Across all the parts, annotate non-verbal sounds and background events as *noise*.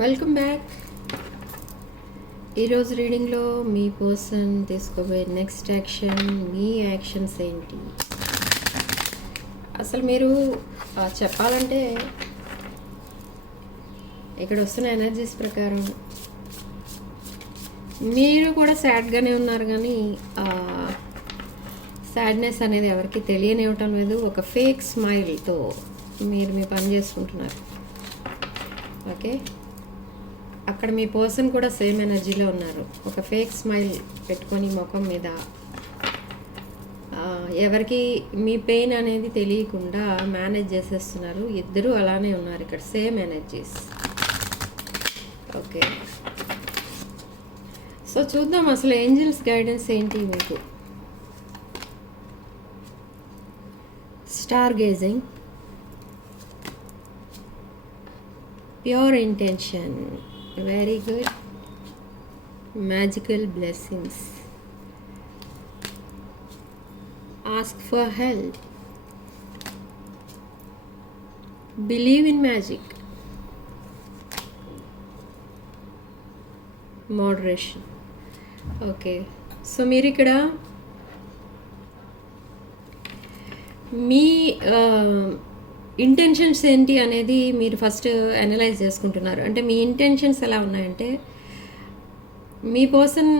Welcome back ఈరోజు రీడింగ్లో మీ పర్సన్ తీసుకోబోయే నెక్స్ట్ యాక్షన్ మీ యాక్షన్స్ ఏంటి? అసలు మీరు చెప్పాలంటే ఇక్కడ వస్తున్న ఎనర్జీస్ ప్రకారం మీరు కూడా సాడ్గానే ఉన్నారు కానీ సాడ్నెస్ అనేది ఎవరికి తెలియనివ్వటం లేదు. ఒక ఫేక్ స్మైల్తో మీరు మీ పని చేసుకుంటున్నారు. ఓకే? అక్కడ మీ పర్సన్ కూడా సేమ్ ఎనర్జీలో ఉన్నారు. ఒక ఫేక్ స్మైల్ పెట్టుకొని ముఖం మీద ఎవరికి మీ పెయిన్ అనేది తెలియకుండా మేనేజ్ చేసేస్తున్నారు. ఇద్దరు అలానే ఉన్నారు ఇక్కడ సేమ్ ఎనర్జీస్. ఓకే. సో చూద్దాం అసలు ఏంజిల్స్ గైడెన్స్ ఏంటి మీకు? Star gazing. Pure intention. Very good magical blessings ask for help believe in magic moderation okay so మీరు ఇక్కడ మీ ఇంటెన్షన్స్ ఏంటి అనేది మీరు ఫస్ట్ అనలైజ్ చేసుకుంటున్నారు. అంటే మీ ఇంటెన్షన్స్ ఎలా ఉన్నాయంటే మీ పర్సన్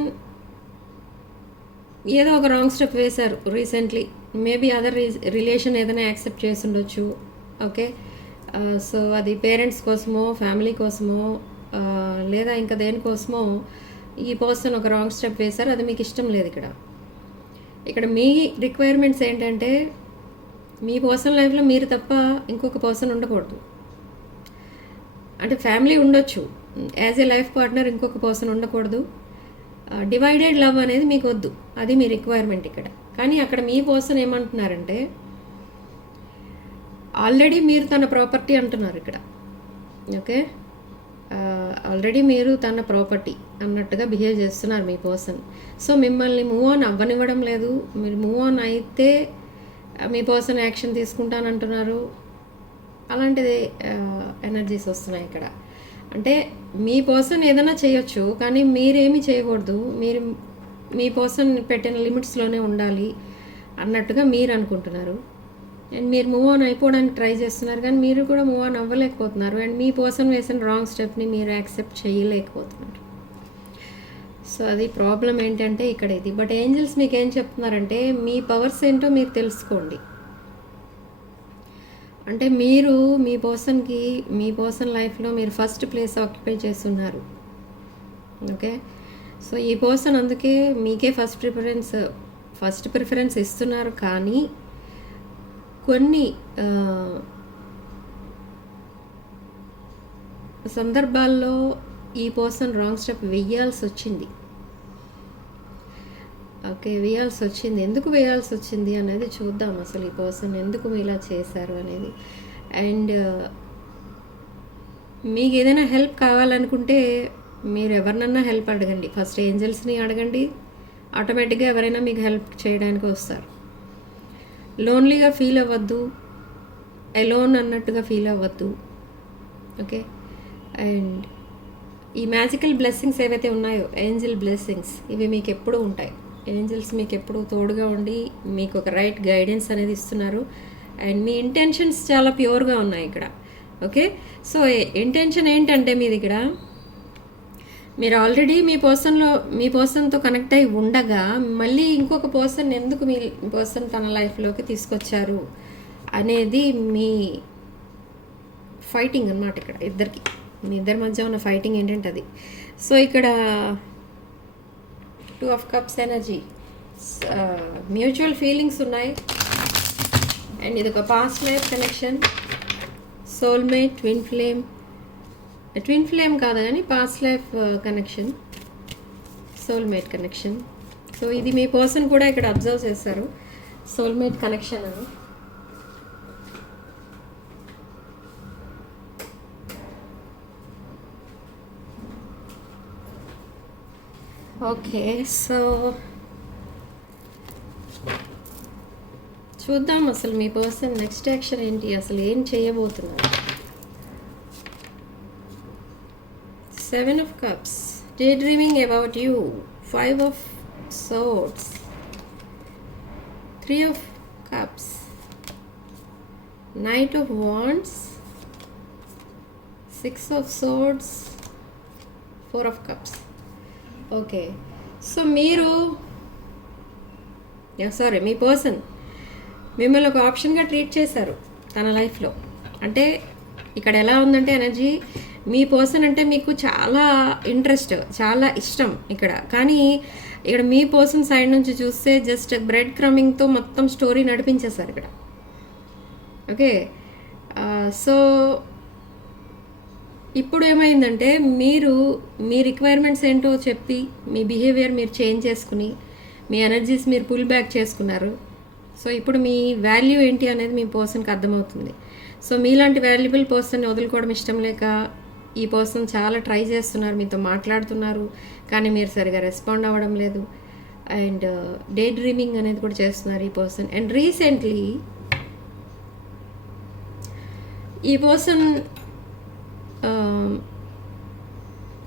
ఏదో ఒక రాంగ్ స్టెప్ వేశారు రీసెంట్లీ మేబీ అదర్ రిలేషన్ ఏదైనా యాక్సెప్ట్ చేసి ఉండొచ్చు ఓకే సో అది పేరెంట్స్ కోసమో ఫ్యామిలీ కోసమో uh, లేదా ఇంకా దేనికోసమో ఈ పర్సన్ ఒక రాంగ్ స్టెప్ వేశారు. అది మీకు ఇష్టం లేదు ఇక్కడ. ఇక్కడ మీ రిక్వైర్మెంట్స్ ఏంటంటే మీ పర్సనల్ లైఫ్లో మీరు తప్ప ఇంకొక పర్సన్ ఉండకూడదు. అంటే ఫ్యామిలీ ఉండొచ్చు. యాజ్ ఏ లైఫ్ పార్ట్నర్ ఇంకొక పర్సన్ ఉండకూడదు. డివైడెడ్ లవ్ అనేది మీకు వద్దు. అది మీ రిక్వైర్మెంట్ ఇక్కడ. కానీ అక్కడ మీ పర్సన్ ఏమంటున్నారంటే ఆల్రెడీ మీరు తన ప్రాపర్టీ అంటున్నారు ఇక్కడ. ఓకే? ఆల్రెడీ మీరు తన ప్రాపర్టీ అన్నట్టుగా బిహేవ్ చేస్తున్నారు మీ పర్సన్. సో మిమ్మల్ని మూవ్ ఆన్ అవ్వనివ్వడం లేదు. మీరు మూవ్ ఆన్ అయితే మీ పర్సన్ యాక్షన్ తీసుకుంటానంటున్నారు. అలాంటిది ఎనర్జీస్ వస్తున్నాయి ఇక్కడ. అంటే మీ పర్సన్ ఏదైనా చేయొచ్చు కానీ మీరేమీ చేయకూడదు. మీరు మీ పర్సన్ పెట్టిన లిమిట్స్లోనే ఉండాలి అన్నట్టుగా మీరు అనుకుంటున్నారు. అండ్ మీరు మూవ్ ఆన్ అయిపోవడానికి ట్రై చేస్తున్నారు కానీ మీరు కూడా మూవ్ ఆన్ అవ్వలేకపోతున్నారు. అండ్ మీ పర్సన్ వేసిన రాంగ్ స్టెప్ని మీరు యాక్సెప్ట్ చేయలేకపోతున్నారు. సో అది ప్రాబ్లం ఏంటంటే ఇక్కడ ఇది బట్ ఏంజల్స్ మీకు ఏం చెప్తున్నారంటే మీ పవర్స్ ఏంటో మీరు తెలుసుకోండి. అంటే మీరు మీ పర్సన్కి మీ పర్సన్ లైఫ్లో మీరు ఫస్ట్ ప్లేస్ ఆక్యుపై చేస్తున్నారు. ఓకే? సో ఈ పర్సన్ అందుకే మీకే ఫస్ట్ ప్రిఫరెన్స్ ఫస్ట్ ప్రిఫరెన్స్ ఇస్తున్నారు. కానీ కొన్ని సందర్భాల్లో ఈ పర్సన్ రాంగ్ స్టెప్ వెయ్యాల్సి వచ్చింది ఓకే వేయాల్సి వచ్చింది ఎందుకు వేయాల్సి వచ్చింది అనేది చూద్దాం అసలు ఈ పర్సన్ ఎందుకు ఇలా చేశారు అనేది. అండ్ మీకు ఏదైనా హెల్ప్ కావాలనుకుంటే మీరు ఎవరినన్నా హెల్ప్ అడగండి. ఫస్ట్ ఏంజల్స్ని అడగండి. ఆటోమేటిక్గా ఎవరైనా మీకు హెల్ప్ చేయడానికి వస్తారు. లోన్లీగా ఫీల్ అవ్వద్దు. ఎలోన్ అన్నట్టుగా ఫీల్ అవ్వద్దు. ఓకే? అండ్ ఈ మ్యాజికల్ బ్లెస్సింగ్స్ ఏవైతే ఉన్నాయో ఏంజిల్ బ్లెస్సింగ్స్ ఇవి మీకు ఎప్పుడూ ఉంటాయి. ఏంజిల్స్ మీకు ఎప్పుడు తోడుగా ఉండి మీకు ఒక రైట్ గైడెన్స్ అనేది ఇస్తున్నారు. అండ్ మీ ఇంటెన్షన్స్ చాలా ప్యూర్గా ఉన్నాయి ఇక్కడ. ఓకే? సో ఇంటెన్షన్ ఏంటంటే మీది ఇక్కడ మీరు ఆల్రెడీ మీ పర్సన్లో మీ పర్సన్తో కనెక్ట్ అయి ఉండగా మళ్ళీ ఇంకొక పర్సన్ ఎందుకు మీ పర్సన్ తన లైఫ్లోకి తీసుకొచ్చారు అనేది మీ ఫైటింగ్ అన్నమాట ఇక్కడ ఇద్దరికి. మీ ఇద్దరి మధ్య ఉన్న ఫైటింగ్ ఏంటంటే అది. సో ఇక్కడ two of cups energy mutual feelings ఉన్నాయి. అండ్ ఇది ఒక past life connection soulmate twin flame twin flame కాదు కానీ past life connection soulmate connection so ఇది మీ పర్సన్ కూడా ఇక్కడ అబ్జర్వ్ చేస్తారు. సోల్మేట్ కనెక్షన్ అని. ఓకే సో చూద్దాం అసలు మీ పర్సన్ నెక్స్ట్ యాక్షన్ ఏంటి? అసలు ఏం చేయబోతున్నారు? Seven of cups. Day dreaming about you. Five of swords three of cups. Knight of wands. Six of swords four of cups. Okay. So మీరు sorry మీ person మిమ్మల్ని ఒక ఆప్షన్గా ట్రీట్ చేశారు తన లైఫ్లో అంటే ఇక్కడ ఎలా ఉందంటే ఎనర్జీ మీ పర్సన్ అంటే మీకు చాలా ఇంట్రెస్ట్ చాలా ఇష్టం ఇక్కడ. కానీ ఇక్కడ మీ పర్సన్ సైడ్ నుంచి చూస్తే జస్ట్ బ్రెడ్ క్రమింగ్తో మొత్తం స్టోరీ నడిపించేశారు ఇక్కడ. ఓకే సో uh, ఇప్పుడు ఏమైందంటే మీరు మీ రిక్వైర్మెంట్స్ ఏంటో చెప్పి మీ బిహేవియర్ మీరు చేంజ్ చేసుకుని మీ ఎనర్జీస్ మీరు పుల్ బ్యాక్ చేసుకున్నారు. సో ఇప్పుడు మీ వాల్యూ ఏంటి అనేది మీ పర్సన్కి అర్థమవుతుంది. సో మీలాంటి వాల్యుబుల్ పర్సన్ని వదులుకోవడం ఇష్టం లేక ఈ పర్సన్ చాలా ట్రై చేస్తున్నారు మీతో మాట్లాడుతున్నారు కానీ మీరు సరిగా రెస్పాండ్ అవ్వడం లేదు. అండ్ డే డ్రీమింగ్ అనేది కూడా చేస్తున్నారు ఈ పర్సన్ అండ్ రీసెంట్లీ ఈ పర్సన్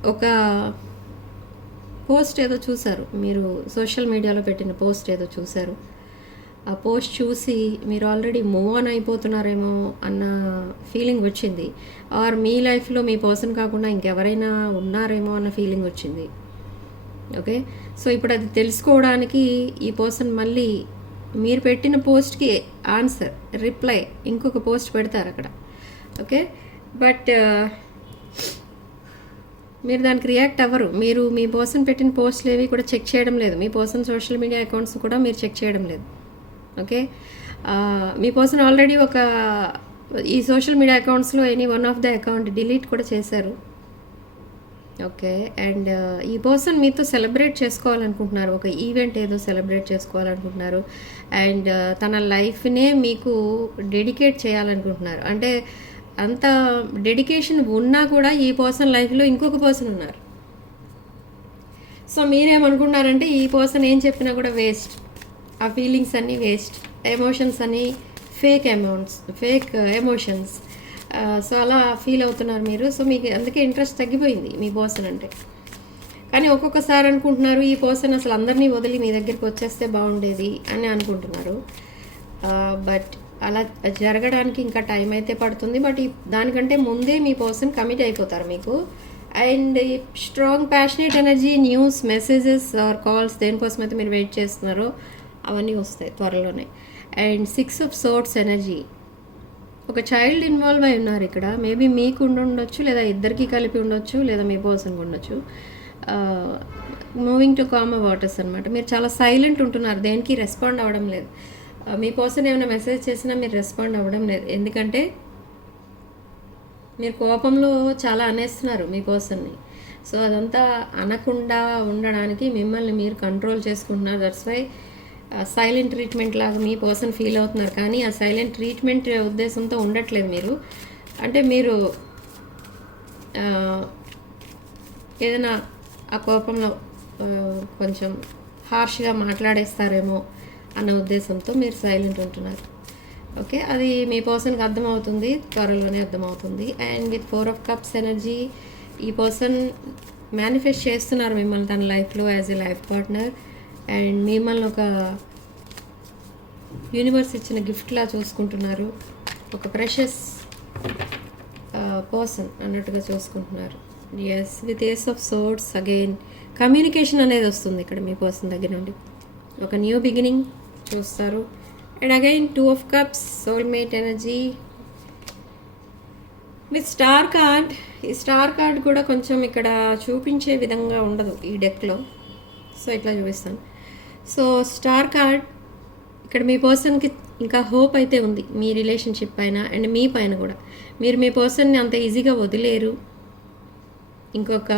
ఒక పోస్ట్ ఏదో చూశారు. మీరు సోషల్ మీడియాలో పెట్టిన పోస్ట్ ఏదో చూశారు. ఆ పోస్ట్ చూసి మీరు ఆల్రెడీ మూవ్ ఆన్ అయిపోతున్నారేమో అన్న ఫీలింగ్ వచ్చింది. ఆర్ మీ లైఫ్లో మీ పర్సన్ కాకుండా ఇంకెవరైనా ఉన్నారేమో అన్న ఫీలింగ్ వచ్చింది. ఓకే? సో ఇప్పుడు అది తెలుసుకోవడానికి ఈ పర్సన్ మళ్ళీ మీరు పెట్టిన పోస్ట్కి ఆన్సర్ రిప్లై ఇంకొక పోస్ట్ పెడతారు అక్కడ. ఓకే? బట్ మీరు దానికి రియాక్ట్ అవ్వరు. మీరు మీ పర్సన్ పెట్టిన పోస్టులు ఏవి కూడా చెక్ చేయడం లేదు. మీ పర్సన్ సోషల్ మీడియా అకౌంట్స్ కూడా మీరు చెక్ చేయడం లేదు. ఓకే? మీ పర్సన్ ఆల్రెడీ ఒక ఈ social media అకౌంట్స్లో any one of the account delete కూడా చేశారు. ఓకే? అండ్ ఈ పర్సన్ మీతో సెలబ్రేట్ చేసుకోవాలనుకుంటున్నారు. ఒక ఈవెంట్ ఏదో సెలబ్రేట్ చేసుకోవాలనుకుంటున్నారు. అండ్ తన లైఫ్నే మీకు డెడికేట్ చేయాలనుకుంటున్నారు. అంటే అంత డెడికేషన్ ఉన్నా కూడా ఈ పర్సన్ లైఫ్లో ఇంకొక పర్సన్ ఉన్నారు. సో మీరేమనుకుంటున్నారంటే ఈ పర్సన్ ఏం చెప్పినా కూడా వేస్ట్. ఆ ఫీలింగ్స్ అన్నీ వేస్ట్. ఎమోషన్స్ అన్నీ fake amounts fake emotions. So అలా ఫీల్ అవుతున్నారు మీరు. సో మీకు అందుకే ఇంట్రెస్ట్ తగ్గిపోయింది మీ పర్సన్ అంటే. కానీ ఒక్కొక్కసారి అనుకుంటున్నారు ఈ పర్సన్ అసలు అందరినీ వదిలి మీ దగ్గరికి వచ్చేస్తే బాగుండేది అని అనుకుంటున్నారు. బట్ అలా జరగడానికి ఇంకా టైం అయితే పడుతుంది. బట్ దానికంటే ముందే మీ పర్సన్ కమిట్ అయిపోతారు మీకు. And strong passionate energy news messages or calls దేనికోసం అయితే మీరు వెయిట్ చేస్తున్నారో అవన్నీ వస్తాయి త్వరలోనే. And six of swords energy ఒక చైల్డ్ ఇన్వాల్వ్ అయి ఉన్నారు ఇక్కడ. మేబీ మీకు ఉండొచ్చు లేదా ఇద్దరికి కలిపి ఉండొచ్చు లేదా మీ పర్సన్కి ఉండొచ్చు. మూవింగ్ టు కామ వాటర్స్ అనమాట మీరు చాలా సైలెంట్ ఉంటున్నారు. దేనికి రెస్పాండ్ అవ్వడం లేదు. మీ పర్సన్ ఏమైనా మెసేజ్ చేసినా మీరు రెస్పాండ్ అవ్వడం లేదు. ఎందుకంటే మీరు కోపంలో చాలా అనేస్తున్నారు మీ పర్సన్ని సో అదంతా అనకుండా ఉండడానికి మిమ్మల్ని మీరు కంట్రోల్ చేసుకుంటున్నారు. దట్స్ వై సైలెంట్ ట్రీట్మెంట్ లాగా మీ పర్సన్ ఫీల్ అవుతున్నారు. కానీ ఆ సైలెంట్ ట్రీట్మెంట్ ఉద్దేశంతో ఉండట్లేదు మీరు. అంటే మీరు ఏదైనా ఆ కోపంలో కొంచెం హార్ష్గా మాట్లాడేస్తారేమో అన్న ఉద్దేశంతో మీరు సైలెంట్ ఉంటున్నారు. ఓకే అది మీ పర్సన్కి అర్థమవుతుంది త్వరలోనే అర్థమవుతుంది. And with four of cups energy ఈ పర్సన్ మేనిఫెస్ట్ చేస్తున్నారు మిమ్మల్ని తన లైఫ్లో as a life partner. And మిమ్మల్ని ఒక యూనివర్స్ ఇచ్చిన గిఫ్ట్లా చూసుకుంటున్నారు. ఒక ప్రెషస్ పర్సన్ అన్నట్టుగా చూసుకుంటున్నారు. Yes with ace of swords again communication అనేది వస్తుంది ఇక్కడ మీ పర్సన్ దగ్గర నుండి. ఒక న్యూ బిగినింగ్. చూస్తారు. And again two of cups soulmate energy with star card ఈ స్టార్ కార్డ్ కూడా కొంచెం ఇక్కడ చూపించే విధంగా ఉండదు ఈ డెక్లో సో ఇట్లా చూపిస్తాను. సో స్టార్ కార్డ్ ఇక్కడ మీ పర్సన్కి ఇంకా హోప్ అయితే ఉంది మీ రిలేషన్షిప్ పైన అండ్ మీ పైన కూడా. మీరు మీ పర్సన్ని అంత ఈజీగా వదిలేరు. ఇంకొక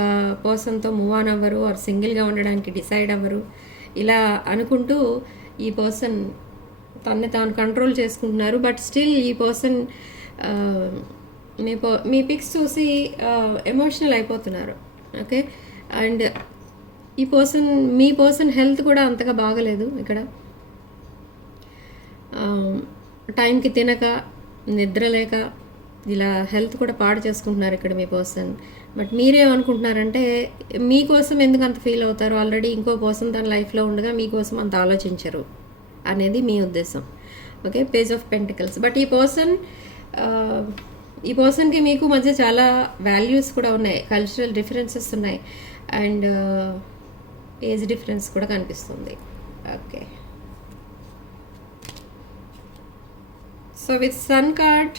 పర్సన్తో మూవ్ ఆన్ అవ్వరు ఆర్ సింగిల్గా ఉండడానికి డిసైడ్ అవ్వరు. ఇలా అనుకుంటూ ఈ పర్సన్ తన్ని తాను కంట్రోల్ చేసుకుంటున్నారు బట్ స్టిల్ ఈ పర్సన్ మీ మీ పిక్స్ చూసి ఎమోషనల్ అయిపోతున్నారు ఓకే? అండ్ ఈ పర్సన్ మీ పర్సన్ హెల్త్ కూడా అంతగా బాగలేదు ఇక్కడ. టైంకి తినక నిద్ర లేక ఇలా హెల్త్ కూడా పాడు చేసుకుంటున్నారు ఇక్కడ మీ పర్సన్. బట్ మీరేమనుకుంటున్నారంటే మీకోసం ఎందుకు అంత ఫీల్ అవుతారు? ఆల్రెడీ ఇంకో పర్సన్ తన లైఫ్లో ఉండగా మీకోసం అంత ఆలోచించరు అనేది మీ ఉద్దేశం. Okay page of pentacles. But ఈ పర్సన్ ఈ పర్సన్కి మీకు మధ్య చాలా వాల్యూస్ కూడా ఉన్నాయి కల్చరల్ డిఫరెన్సెస్ ఉన్నాయి. అండ్ ఏజ్ డిఫరెన్స్ కూడా కనిపిస్తుంది. Okay. So with sun card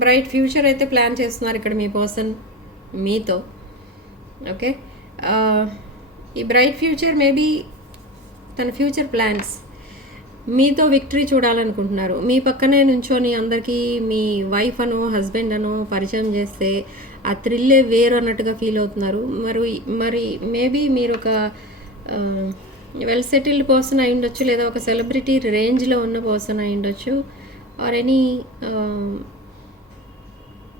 bright future అయితే ప్లాన్ చేస్తున్నారు ఇక్కడ మీ పర్సన్ మీతో. ఓకే? ఈ బ్రైట్ ఫ్యూచర్ మేబీ తన ఫ్యూచర్ ప్లాన్స్. మీతో విక్టరీ చూడాలనుకుంటున్నారు. మీ పక్కనే నుంచొని అందరికీ మీ వైఫ్ అనో హస్బెండ్ అనో పరిచయం చేస్తే ఆ థ్రిల్లే వేరు అన్నట్టుగా ఫీల్ అవుతున్నారు. మరి మరి మేబీ మీరు ఒక వెల్ సెటిల్డ్ పర్సన్ అయి ఉండొచ్చు లేదా ఒక సెలబ్రిటీ రేంజ్లో ఉన్న పర్సన్ అయి ఉండొచ్చు ఆర్ ఎనీ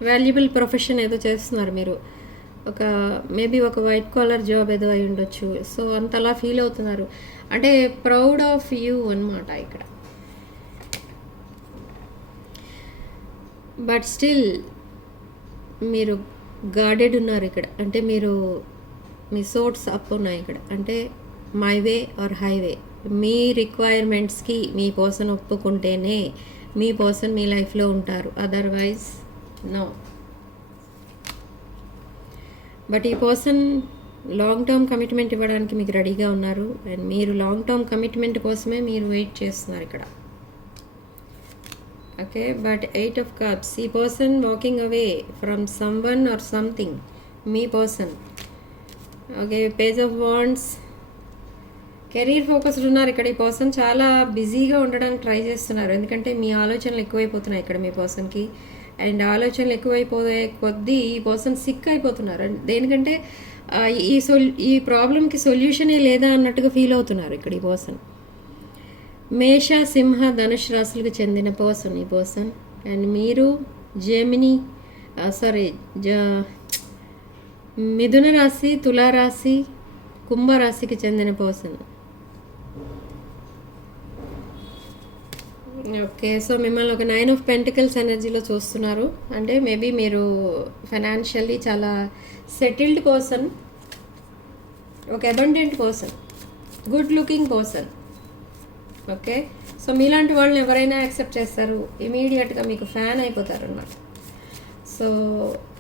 వాల్యుబుల్ ప్రొఫెషన్ ఏదో చేస్తున్నారు మీరు. ఒక మేబీ ఒక వైట్ కాలర్ జాబ్ ఏదో అయి ఉండొచ్చు. సో అంతలా ఫీల్ అవుతున్నారు. అంటే ప్రౌడ్ ఆఫ్ యూ అనమాట ఇక్కడ. బట్ స్టిల్ మీరు గార్డెడ్ ఉన్నారు ఇక్కడ. అంటే మీరు మీ సోర్ట్స్ అప్ ఉన్నాయి ఇక్కడ. అంటే మై వే ఆర్ హైవే మీ రిక్వైర్మెంట్స్కి మీ పర్సన్ ఒప్పుకుంటేనే మీ పర్సన్ మీ లైఫ్లో ఉంటారు. అదర్వైజ్ నో బట్ ఈ పర్సన్ లాంగ్ టర్మ్ కమిట్మెంట్ ఇవ్వడానికి మీకు రెడీగా ఉన్నారు. అండ్ మీరు లాంగ్ టర్మ్ కమిట్మెంట్ కోసమే మీరు వెయిట్ చేస్తున్నారు ఇక్కడ. Okay but eight of cups ఈ person walking away from someone or something me person okay page of wands career focused ఉన్నారు ఇక్కడ ఈ పర్సన్ చాలా బిజీగా ఉండడానికి ట్రై చేస్తున్నారు. ఎందుకంటే మీ ఆలోచనలు ఎక్కువైపోతున్నాయి ఇక్కడ మీ పర్సన్కి అండ్ ఆలోచనలు ఎక్కువైపోయే కొద్దీ ఈ పర్సన్ సిక్ అయిపోతున్నారు. దేనికంటే ఈ సొల్ ఈ ప్రాబ్లంకి సొల్యూషనే లేదా అన్నట్టుగా ఫీల్ అవుతున్నారు ఇక్కడ ఈ పర్సన్. మేష సింహ ధనుష్ రాశులకు చెందిన పర్సన్ ఈ పర్సన్. అండ్ మీరు జెమిని సారీ జ మిథున రాశి తులారాశి కుంభరాశికి చెందిన పర్సన్. ఓకే సో మిమ్మల్ని ఒక నైన్ ఆఫ్ పెంటికల్స్ ఎనర్జీలో చూస్తున్నారు. అంటే మేబీ మీరు ఫైనాన్షియల్లీ చాలా సెటిల్డ్ పర్సన్ ఒక abundant person good looking person okay so మీలాంటి వాళ్ళని ఎవరైనా యాక్సెప్ట్ చేస్తారు ఇమీడియట్గా మీకు ఫ్యాన్ అయిపోతారు అన్నమాట సో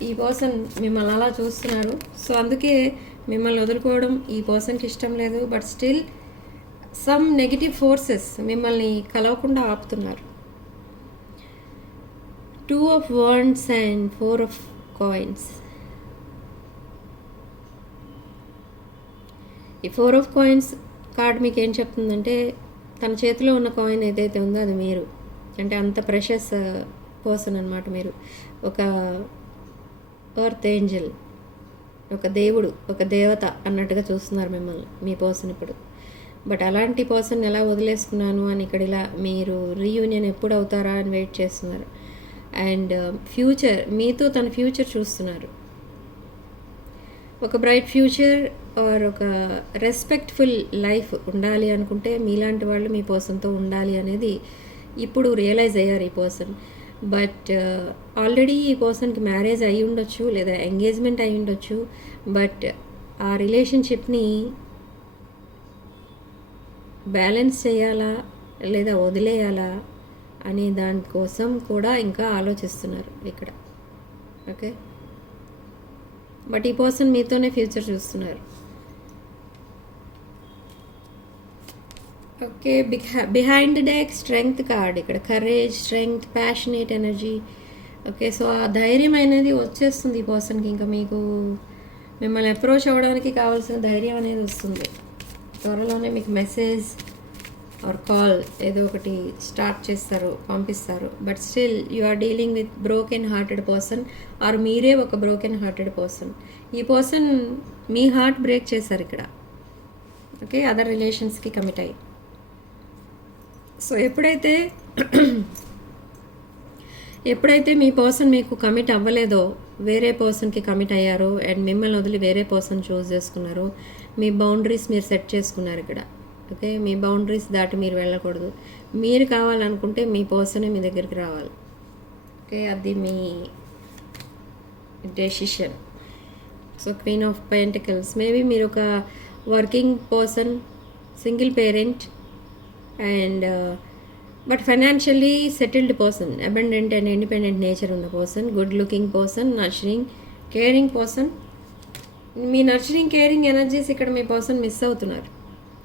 ఈ పర్సన్ మిమ్మల్ని అలా చూస్తున్నారు. సో అందుకే మిమ్మల్ని వదులుకోవడం ఈ పర్సన్కి ఇష్టం లేదు but still some negative forces మిమ్మల్ని కలవకుండా ఆపుతున్నారు. Two of swords and four of coins ఈ ఫోర్ ఆఫ్ కాయిన్స్ కార్డ్ మీకు ఏం చెప్తుందంటే తన చేతిలో ఉన్న కాయిన్ ఏదైతే ఉందో అది మీరు. అంటే అంత ప్రెషస్ పర్సన్ అనమాట మీరు. ఒక ఎర్త్ ఏంజల్ ఒక దేవుడు ఒక దేవత అన్నట్టుగా చూస్తున్నారు మిమ్మల్ని మీ పర్సన్ ఇప్పుడు. బట్ అలాంటి పర్సన్ ఎలా వదిలేసుకున్నాను అని ఇక్కడ ఇలా మీరు రీయూనియన్ ఎప్పుడు అవుతారా అని వెయిట్ చేస్తున్నారు. అండ్ ఫ్యూచర్ uh, మీతో తన ఫ్యూచర్ చూస్తున్నారు. ఒక బ్రైట్ ఫ్యూచర్ ఆర్ ఒక రెస్పెక్ట్ఫుల్ లైఫ్ ఉండాలి అనుకుంటే మీలాంటి వాళ్ళు మీ పర్సన్తో ఉండాలి అనేది ఇప్పుడు రియలైజ్ అయ్యారు ఈ పర్సన్ బట్ ఆల్రెడీ ఈ పర్సన్కి మ్యారేజ్ అయి ఉండొచ్చు లేదా ఎంగేజ్మెంట్ అయి ఉండొచ్చు బట్ ఆ రిలేషన్షిప్ని బ్యాలెన్స్ చేయాలా లేదా వదిలేయాలా అనే దానికోసం కూడా ఇంకా ఆలోచిస్తున్నారు ఇక్కడ. ఓకే? బట్ ఈ పర్సన్ మీతోనే ఫ్యూచర్ చూస్తున్నారు. Okay behind deck strength card ఇక్కడ. Courage strength passionate energy. Okay so ఆ ధైర్యం అనేది వచ్చేస్తుంది ఈ పర్సన్కి. ఇంకా మీకు మిమ్మల్ని అప్రోచ్ అవ్వడానికి కావాల్సిన ధైర్యం అనేది వస్తుంది. త్వరలోనే మీకు మెసేజ్ ఆర్ కాల్ ఏదో ఒకటి స్టార్ట్ చేస్తారు పంపిస్తారు. But still you are dealing with broken hearted person or మీరే ఒక బ్రోకెన్ హార్టెడ్ పర్సన్ ఈ పర్సన్ మీ హార్ట్ బ్రేక్ చేశారు ఇక్కడ. ఓకే అదర్ రిలేషన్స్కి కమిట్ అయ్యి. సో ఎప్పుడైతే *clears throat* ఎప్పుడైతే మీ పర్సన్ మీకు కమిట్ అవ్వలేదో వేరే పర్సన్కి కమిట్ అయ్యారో అండ్ మిమ్మల్ని వదిలి వేరే పర్సన్ చూస్ చేసుకున్నారో మీ బౌండరీస్ మీరు సెట్ చేసుకున్నారు ఇక్కడ. ఓకే మీ బౌండరీస్ దాటి మీరు వెళ్ళకూడదు. మీరు కావాలనుకుంటే మీ పర్సనే మీ దగ్గరికి రావాలి. ఓకే అది మీ decision so queen of pentacles maybe మీరు ఒక working person single parent and but financially settled person abundant and independent nature ఉన్న person good looking person nurturing caring person మీ నర్చరింగ్ కేరింగ్ ఎనర్జీస్ ఇక్కడ మీ పర్సన్ మిస్ అవుతున్నారు.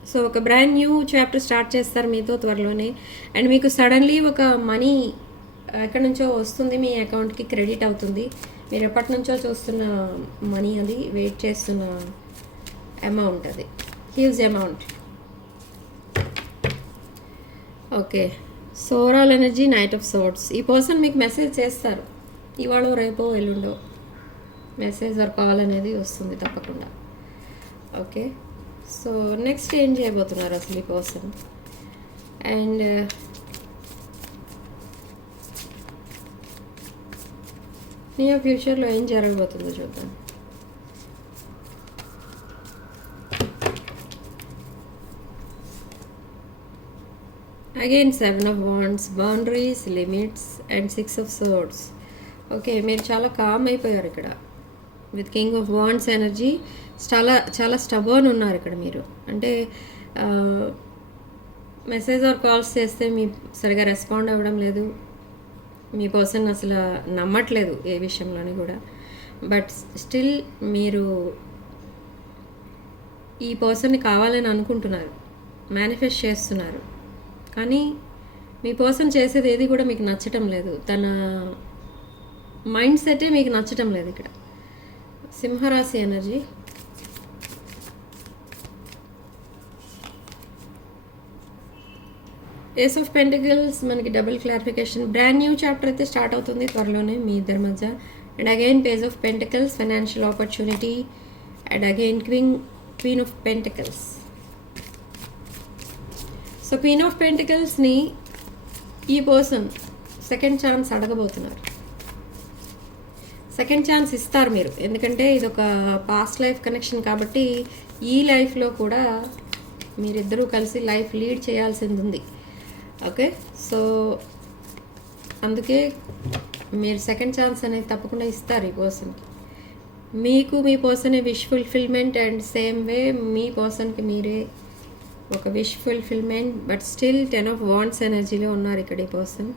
So ఒక brand new chapter start చేస్తారు మీతో త్వరలోనే. అండ్ మీకు suddenly ఒక మనీ ఎక్కడి నుంచో వస్తుంది మీ అకౌంట్కి క్రెడిట్ అవుతుంది. మీరు ఎప్పటి నుంచో చూస్తున్న మనీ అది వెయిట్ చేస్తున్న అమౌంట్ అది. Huge amount. Okay. So overall energy knight of swords ఈ పర్సన్ మీకు మెసేజ్ చేస్తారు. ఇవాళ రేపో ఎల్లుండో. మెసేజ్ ఆర్ కాల్ అనేది వస్తుంది తప్పకుండా. ఓకే? సో నెక్స్ట్ ఏం చేయబోతున్నారు అసలు ఈ పర్సన్? అండ్ నియర్ ఫ్యూచర్లో ఏం జరగబోతుందో చూద్దాం. Again seven of wands boundaries limits and six of swords okay మీరు చాలా కామ్ అయిపోయారు ఇక్కడ. With king of wands energy. చాలా చాలా స్టబర్న్ ఉన్నారు ఇక్కడ మీరు. అంటే మెసేజ్ ఆర్ కాల్స్ చేస్తే మీ సరిగా రెస్పాండ్ అవ్వడం లేదు. మీ పర్సన్ అసలు నమ్మట్లేదు ఏ విషయంలోని కూడా. బట్ స్టిల్ మీరు ఈ పర్సన్ని కావాలని అనుకుంటున్నారు. మేనిఫెస్ట్ చేస్తున్నారు. కానీ మీ పర్సన్ చేసేది ఏది కూడా మీకు నచ్చటం లేదు. తన మైండ్ సెటే మీకు నచ్చటం లేదు ఇక్కడ. సింహరాశి ఎనర్జీ. ఏస్ ఆఫ్ పెంటికల్స్ మనకి double clarification brand new chapter అయితే స్టార్ట్ అవుతుంది త్వరలోనే మీ ఇద్దరి మధ్య. And again page of pentacles financial opportunity and again queen queen of pentacles so queen of పెంటికల్స్ని ఈ పర్సన్ సెకండ్ ఛాన్స్ అడగబోతున్నారు. సెకండ్ ఛాన్స్ ఇస్తారు మీరు. ఎందుకంటే ఇది ఒక పాస్ట్ లైఫ్ కనెక్షన్ కాబట్టి ఈ లైఫ్లో కూడా మీరిద్దరూ కలిసి లైఫ్ లీడ్ చేయాల్సింది ఉంది. ఓకే సో అందుకే మీరు సెకండ్ ఛాన్స్ అనేది తప్పకుండా ఇస్తారు ఈ పర్సన్కి మీకు మీ person wish fulfilment and same way మీ పర్సన్కి మీరే ఒక wish fulfilment but still ten of wands ఎనర్జీలో ఉన్నారు ఇక్కడ ఈ పర్సన్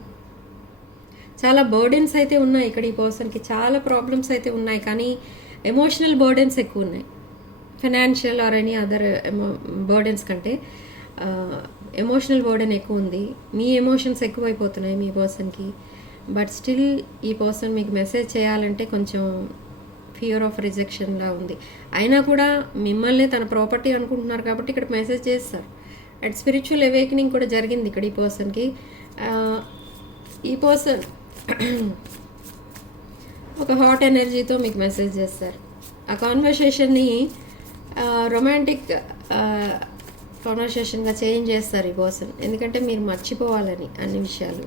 చాలా బర్డెన్స్ అయితే ఉన్నాయి ఇక్కడ ఈ పర్సన్కి చాలా ప్రాబ్లమ్స్ అయితే ఉన్నాయి కానీ ఎమోషనల్ బర్డెన్స్ ఎక్కువ ఉన్నాయి. Financial or any other burdens కంటే ఎమోషనల్ బర్డెన్ ఎక్కువ ఉంది. మీ ఎమోషన్స్ ఎక్కువైపోతున్నాయి మీ పర్సన్కి బట్ స్టిల్ ఈ పర్సన్ మీకు మెసేజ్ చేయాలంటే కొంచెం ఫియర్ ఆఫ్ రిజెక్షన్లా ఉంది. అయినా కూడా మిమ్మల్ని తన ప్రాపర్టీ అనుకుంటున్నారు కాబట్టి ఇక్కడ మెసేజ్ చేస్తారు. అండ్ స్పిరిచువల్ అవేకనింగ్ కూడా జరిగింది ఇక్కడ ఈ పర్సన్కి ఈ పర్సన్ ఒక హాట్ ఎనర్జీతో మీకు మెసేజ్ చేస్తారు. ఆ కాన్వర్సేషన్ని రొమాంటిక్ కాన్వర్సేషన్గా చేంజ్ చేస్తారు ఈ పర్సన్ ఎందుకంటే మీరు మర్చిపోవాలని అన్ని విషయాలు.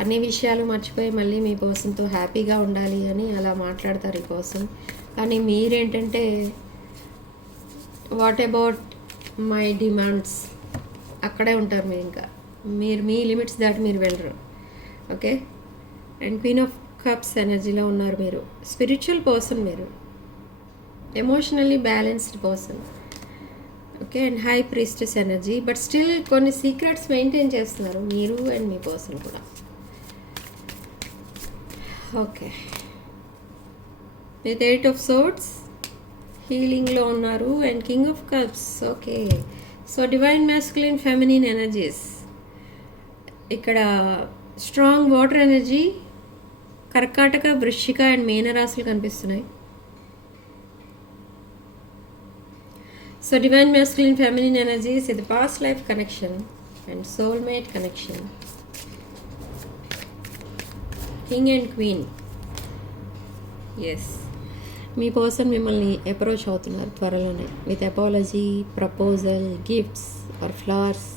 అన్ని విషయాలు మర్చిపోయి మళ్ళీ మీ పర్సన్తో హ్యాపీగా ఉండాలి అని అలా మాట్లాడతారు ఈ పర్సన్ కానీ మీరేంటంటే వాట్ అబౌట్ మై డిమాండ్స్ అక్కడే ఉంటారు మీరు ఇంకా. మీరు మీ లిమిట్స్ దాటి మీరు వెళ్ళరు. Okay and queen of cups ఎనర్జీలో ఉన్నారు మీరు. స్పిరిచువల్ పర్సన్ మీరు. Emotionally balanced person. Okay and high priestess energy. But still కొన్ని సీక్రెట్స్ మెయింటైన్ చేస్తున్నారు మీరు అండ్ మీ పర్సన్ కూడా. Okay. With eight of swords హీలింగ్లో ఉన్నారు. And king of cups. Okay. So divine masculine feminine energies. ఇక్కడ strong water energy కర్కాటక వృశ్చిక and మీనరాశులు కనిపిస్తున్నాయి. So divine masculine feminine energies ఇది past life connection and soulmate connection king and queen yes me person మిమ్మల్ని approach అవుతున్నారు త్వరలోనే. With apology proposal gifts or flowers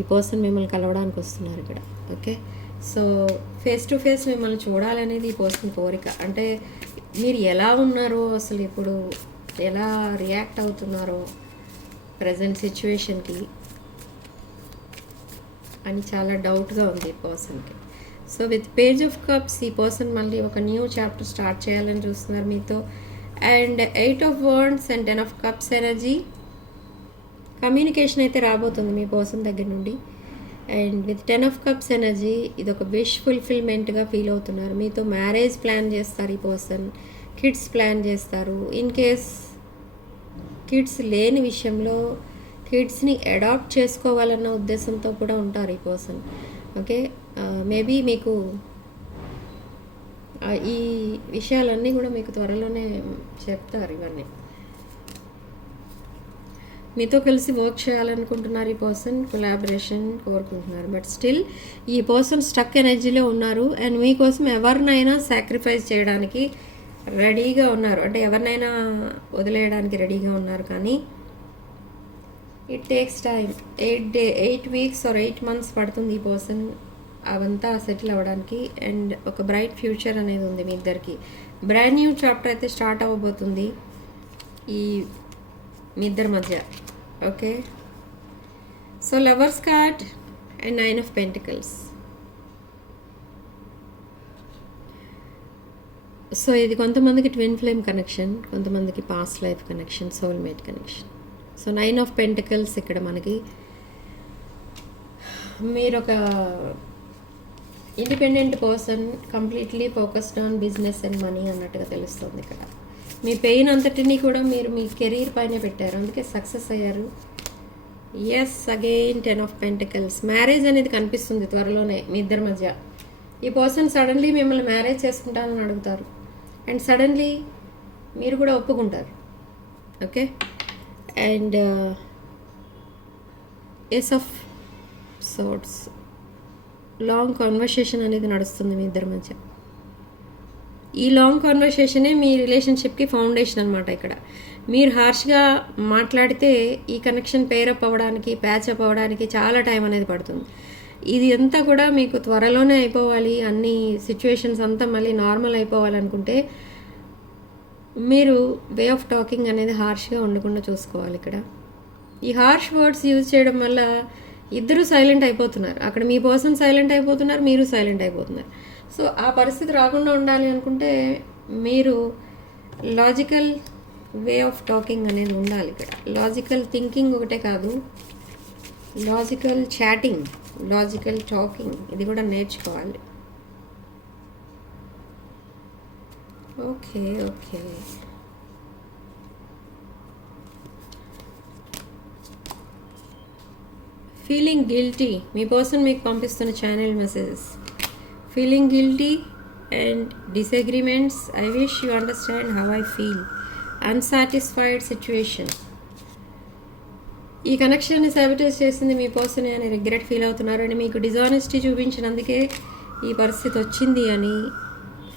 ఈ పర్సన్ మిమ్మల్ని కలవడానికి వస్తున్నారు ఇక్కడ. Okay so face to face మిమ్మల్ని చూడాలనేది ఈ పర్సన్ కోరిక. అంటే మీరు ఎలా ఉన్నారో అసలు ఇప్పుడు ఎలా రియాక్ట్ అవుతున్నారో ప్రజెంట్ సిచ్యువేషన్కి అని చాలా డౌట్గా ఉంది ఈ పర్సన్కి so with page of cups ఈ పర్సన్ మళ్ళీ ఒక న్యూ చాప్టర్ స్టార్ట్ చేయాలని చూస్తున్నారు మీతో. And eight of wands and ten of cups energy communication అయితే రాబోతుంది మీ పర్సన్ దగ్గర నుండి. And with ten of cups energy ఇది ఒక విష్ ఫుల్ఫిల్మెంట్గా ఫీల్ అవుతున్నారు. మీతో మ్యారేజ్ ప్లాన్ చేస్తారు ఈ పర్సన్. కిడ్స్ ప్లాన్ చేస్తారు. ఇన్ కేస్ కిడ్స్ లేని విషయంలో కిడ్స్ని అడాప్ట్ చేసుకోవాలన్న ఉద్దేశంతో కూడా ఉంటారు ఈ పర్సన్. ఓకే? మేబీ మీకు ఈ విషయాలన్నీ కూడా మీకు త్వరలోనే చెప్తారు ఇవన్నీ. మీతో కలిసి వర్క్ చేయాలనుకుంటున్నారు ఈ పర్సన్ కొలాబరేషన్ కోరుకుంటున్నారు. బట్ స్టిల్ ఈ పర్సన్ స్టక్ ఎనర్జీలో ఉన్నారు. అండ్ మీకోసం ఎవరినైనా సాక్రిఫైస్ చేయడానికి రెడీగా ఉన్నారు. అంటే ఎవరినైనా వదిలేయడానికి రెడీగా ఉన్నారు. కానీ it takes time eight day eight weeks or eight months పడుతుంది ఈ పర్సన్ అవంతా సెటిల్ అవ్వడానికి. అండ్ ఒక బ్రైట్ ఫ్యూచర్ అనేది ఉంది మీ ఇద్దరికి. బ్రాండ్ న్యూ చాప్టర్ అయితే స్టార్ట్ అవ్వబోతుంది. ఈ మీ ఇద్దరి మధ్య. Okay? So lovers card and nine of pentacles. So ఇది కొంతమందికి ట్విన్ ఫ్లేమ్ కనెక్షన్ కొంతమందికి past life connection soulmate connection. So nine of pentacles ఇక్కడ మనకి మీరు ఒక independent person completely focused on business and money అన్నట్టుగా తెలుస్తుంది ఇక్కడ. మీ పెయిన్ అంతటినీ కూడా మీరు మీ కెరీర్ పైన పెట్టారు. అందుకే సక్సెస్ అయ్యారు. Yes again ten of pentacles marriage అనేది కనిపిస్తుంది త్వరలోనే మీ ఇద్దరి మధ్య. ఈ పర్సన్ సడన్లీ మిమ్మల్ని మ్యారేజ్ చేసుకుంటానని అడుగుతారు. అండ్ సడన్లీ మీరు కూడా ఒప్పుకుంటారు. Okay and ace of swords long conversation అనేది నడుస్తుంది మీ ఇద్దరి మధ్య. ఈ లాంగ్ కాన్వర్సేషనే మీ రిలేషన్షిప్కి ఫౌండేషన్ అనమాట ఇక్కడ. మీరు హార్ష్గా మాట్లాడితే ఈ కనెక్షన్ పేరప్ అవ్వడానికి ప్యాచప్ అవ్వడానికి చాలా టైం అనేది పడుతుంది. ఇది అంతా కూడా మీకు త్వరలోనే అయిపోవాలి. అన్ని సిచ్యువేషన్స్ అంతా మళ్ళీ నార్మల్ అయిపోవాలనుకుంటే మీరు వే ఆఫ్ టాకింగ్ అనేది హార్ష్గా ఉండకుండా చూసుకోవాలి ఇక్కడ. ఈ హార్ష్ వర్డ్స్ యూజ్ చేయడం వల్ల ఇద్దరు సైలెంట్ అయిపోతున్నారు. అక్కడ మీ పర్సన్ సైలెంట్ అయిపోతున్నారు మీరు సైలెంట్ అయిపోతున్నారు. సో ఆ పరిస్థితి రాకుండా ఉండాలి అనుకుంటే మీరు లాజికల్ వే ఆఫ్ టాకింగ్ అనేది ఉండాలి ఇక్కడ. లాజికల్ థింకింగ్ ఒకటే కాదు లాజికల్ చాటింగ్ లాజికల్ టాకింగ్ ఇది కూడా నేర్చుకోవాలి. Okay okay. ఫీలింగ్ గిల్టీ మీ పర్సన్ మీకు పంపిస్తున్న channel messages feeling guilty and disagreements I wish you understand how I feel unsatisfied situation ఈ కనెక్షన్ని సాబిటైజ్ చేసింది మీ పర్సన్ అని రిగ్రెట్ ఫీల్ అవుతున్నారు అని మీకు డిజానెస్టీ చూపించినందుకే ఈ పరిస్థితి వచ్చింది అని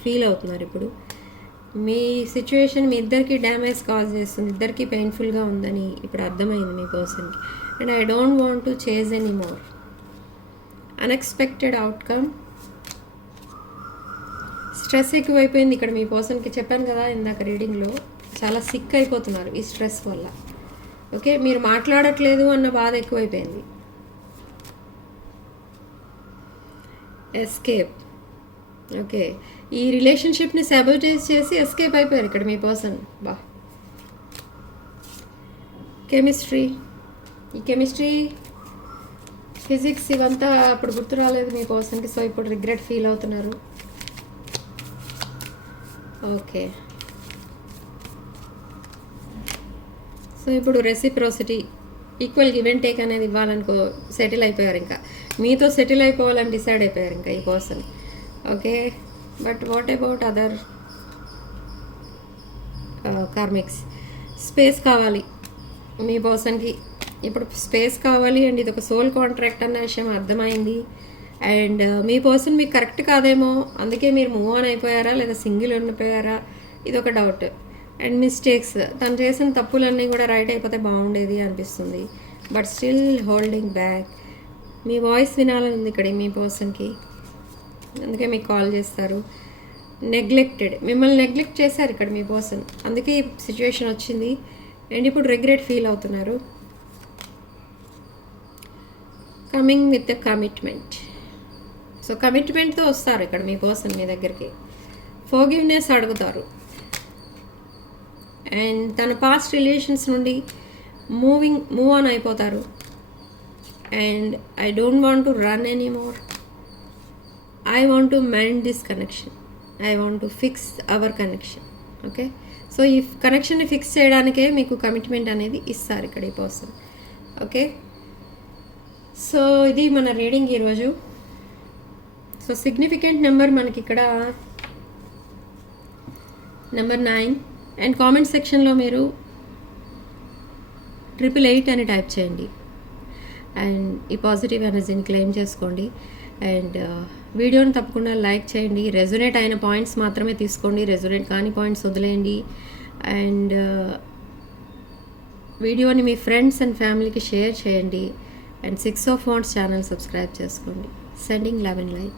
ఫీల్ అవుతున్నారు ఇప్పుడు. మీ సిచ్యువేషన్ మీ ఇద్దరికి డ్యామేజ్ కాజ్ చేస్తుంది ఇద్దరికి పెయిన్ఫుల్గా ఉందని ఇప్పుడు అర్థమైంది మీ పర్సన్కి and I don't want to chase any more unexpected outcome stress ఎక్కువైపోయింది. ఇక్కడ మీ పర్సన్కి చెప్పాను కదా ఇందాక రీడింగ్లో. చాలా సిక్ అయిపోతున్నారు ఈ స్ట్రెస్ వల్ల. ఓకే? మీరు మాట్లాడట్లేదు అన్న బాధ ఎక్కువైపోయింది. Escape okay? ఈ రిలేషన్షిప్ని సాబోటైజ్ చేసి ఎస్కేప్ అయిపోయారు ఇక్కడ మీ పర్సన్. బా. కెమిస్ట్రీ ఈ కెమిస్ట్రీ ఫిజిక్స్ ఇవంతా అప్పుడు గుర్తు రాలేదు మీ పర్సన్కి. సో ఇప్పుడు రిగ్రెట్ ఫీల్ అవుతున్నారు. ఓకే. సో ఇప్పుడు reciprocity equal give and take అనేది ఇవ్వాలనుకో సెటిల్ అయిపోయారు ఇంకా. మీతో సెటిల్ అయిపోవాలని డిసైడ్ అయిపోయారు ఇంకా ఈ person okay. But what about other karmics space కావాలి. మీ పర్సన్కి ఇప్పుడు స్పేస్ కావాలి అండ్ ఇది ఒక సోల్ కాంట్రాక్ట్ అన్న విషయం అర్థమైంది. అండ్ uh, మీ పర్సన్ మీకు కరెక్ట్ కాదేమో అందుకే మీరు మూవ్ ఆన్ అయిపోయారా లేదా సింగిల్ ఉండిపోయారా ఇది ఒక డౌట్. అండ్ మిస్టేక్స్ తను చేసిన తప్పులన్నీ కూడా రైట్ అయిపోతే బాగుండేది అనిపిస్తుంది. But still holding back. Me voice వినాలని ఉంది ఇక్కడ మీ పర్సన్కి. అందుకే మీకు కాల్ చేస్తారు. నెగ్లెక్టెడ్. మిమ్మల్ని నెగ్లెక్ట్ చేశారు ఇక్కడ మీ పర్సన్. అందుకే ఈ సిచ్యువేషన్ వచ్చింది. అండ్ ఇప్పుడు రిగ్రెట్ ఫీల్ అవుతున్నారు. Coming with the commitment. So కమిట్మెంట్తో వస్తారు ఇక్కడ మీ పర్సన్ మీ దగ్గరికి. ఫోగివ్నెస్ అడుగుతారు. అండ్ తన పాస్ట్ రిలేషన్స్ నుండి మూవింగ్ మూవ్ ఆన్ అయిపోతారు. And I don't want to run any more I want to mind this connection. I want to fix our connection. Okay? So ఈ కనెక్షన్ని ఫిక్స్ చేయడానికే మీకు కమిట్మెంట్ అనేది ఇస్తారు ఇక్కడ ఈ పర్సన్. ఓకే? సో ఇది మన రీడింగ్ ఈరోజు. సో సిగ్నిఫికెంట్ నెంబర్ మనకి ఇక్కడ నెంబర్ నైన్ అండ్ కామెంట్ సెక్షన్లో మీరు ట్రిపుల్ ఎయిట్ అని టైప్ చేయండి. అండ్ ఈ పాజిటివ్ ఎనర్జీని క్లెయిమ్ చేసుకోండి. అండ్ వీడియోని uh, తప్పకుండా లైక్ చేయండి. రెజొనేట్ అయిన పాయింట్స్ మాత్రమే తీసుకోండి. రెజొనేట్ కాని పాయింట్స్ వదిలేయండి. అండ్ వీడియోని uh, మీ ఫ్రెండ్స్ అండ్ ఫ్యామిలీకి షేర్ చేయండి. And six of wands channel subscribe చేసుకోండి. Sending eleven light